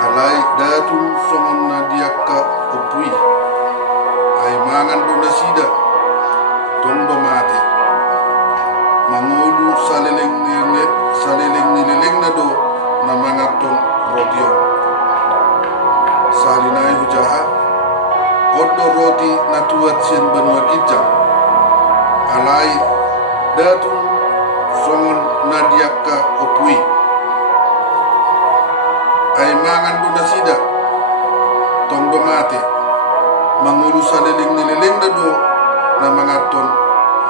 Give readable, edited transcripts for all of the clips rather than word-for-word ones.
alai datun songon nadiaka upui ay mangan do nasida tong do mate mangulu saleleng nileleng na do na mangaton rotio salinay hujaha oddo roti natuat sien benua kijang alai datun songon nadiaka upui ay mangan do nasida tong do mate mangulu saleleng nileleng na do na mangaton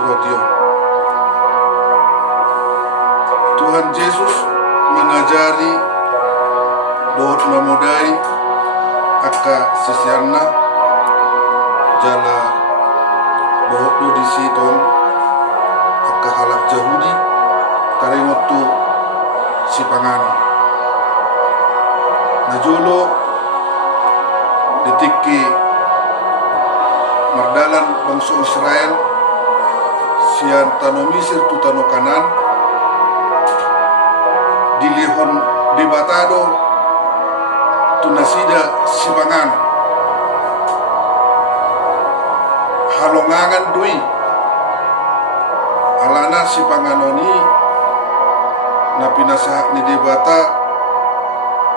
rotio. Tuhan Yesus mengajari dohot mamodai aka sesianna jala dohot do disiton aka halak Yahudi tarengotu si pangano najolo detiki mardalan bangsa Israel sian tanomisir tu tano kanan dilihon debatado tunasida sibangan halongangan dui alana sipanganoni na pinasahat ni debata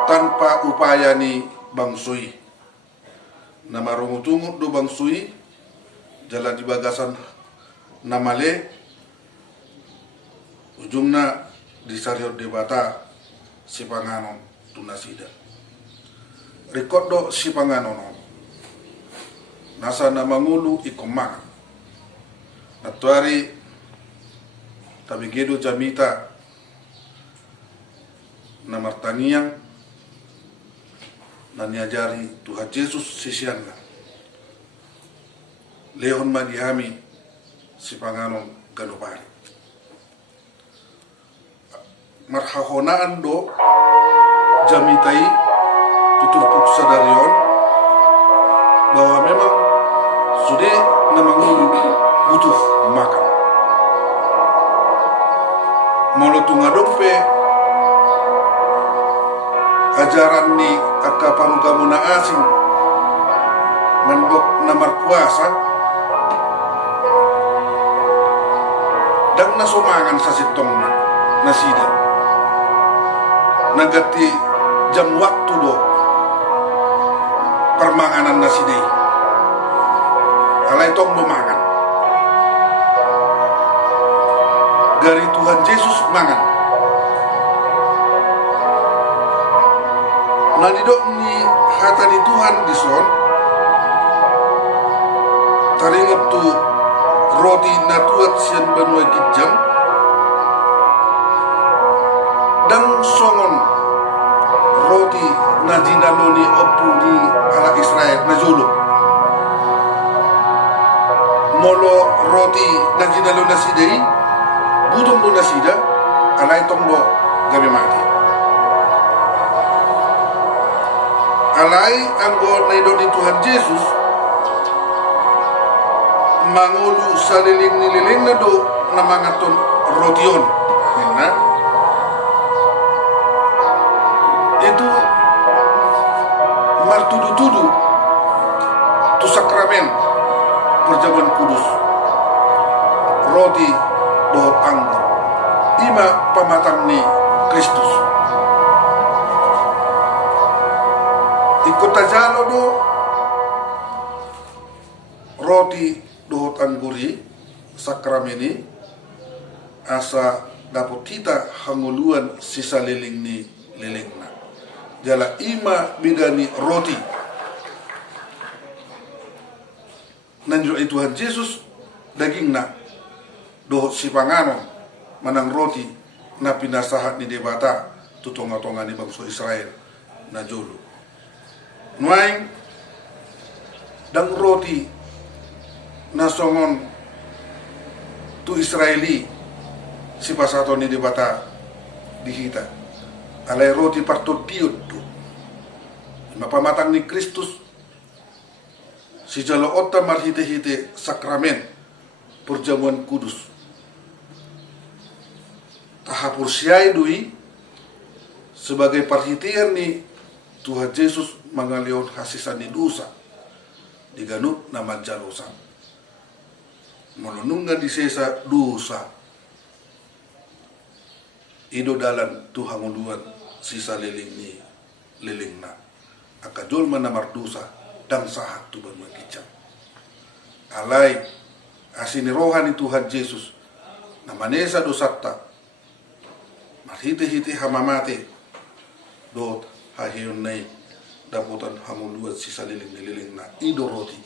tanpa upaya ni bangsui na marungutungut do bangsui jala di bagasan namale ujungna di sariot debata si panganon tunasida rekodo si panganono nasa namangulu ikomang natuari tabigedo jamita namartaniang na niajari Tuhan Yesus sisianna lehon madihami si panganon ganopari marhahonaan do jamitai tutupuk sadarion bahwa memang sudah namangulu butuh makan molotunga dompe ajaran ni aka panugamuna asing mandok namar puasa dan nasomangan sa sitong nasida nagati jam waktu do permanganan nasida alay tong lumangan dari Tuhan Yesus mangan nanidok ni hata ni Tuhan dison taringot tu roti natuat sian benua kijang dan songon roti najinaloni opu di ala Israel najulu molo roti najinaloni nasidei butong do nasida alay tong do gabi mati alay anggo naido di Tuhan Yesus mangulu saliling nililing na do na mangaton rotion na itu martudu-tudu tu sakramen perjamuan kudus roti dohot anggur ima pamatang ni Kristus ikut tajalo do roti dohot angguri sakrameni asa dapat kita hanguluan sisa liling ni lilingna jala ima bidani roti nanjo itu Tuhan Yesus dagingna dohot si panganon manang roti na pinasahat ni debata tutonga-tonga ni bangsa Israel na jolo nuaing dang roti na songon tu Israeli si pasato ni debata dihita alay roti partot diod tu mapamatang ni Kristus si jalo otta marhite-hite sakramen perjamuan kudus tahapur siai dui sebagai perhitian ni Tuhan Yesus mangalion hasisan di dosa di ganut na manjalosan melunungan di sesa dosa ido dalan Tuhan uluan sisa liling ni liling na akajol manamar dosa dan sahat tuban magkicam alay asini rohani Tuhan Yesus na manesa dosata marhiti-hiti hamamate dot hahiyon nay daputan hamuluan sisa liling na ido roti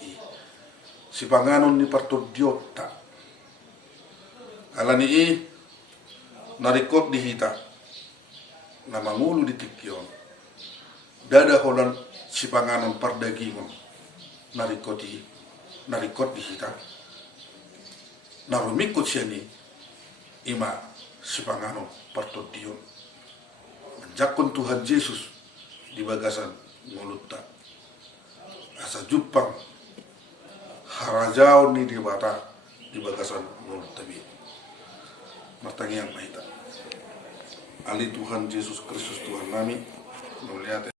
si panganon ni partodiota alani narikot di hita na mangulu di tikyon dada holan si panganon pardagingon narikot di hita narumikot siya ni ima si panganon partodion menjakon Tuhan Yesus di bagasan mulutta asa jupang harajao ni di bata di bagasan mulut tabi martangian mahita ali Tuhan Yesus Kristus Tuhan nami melihat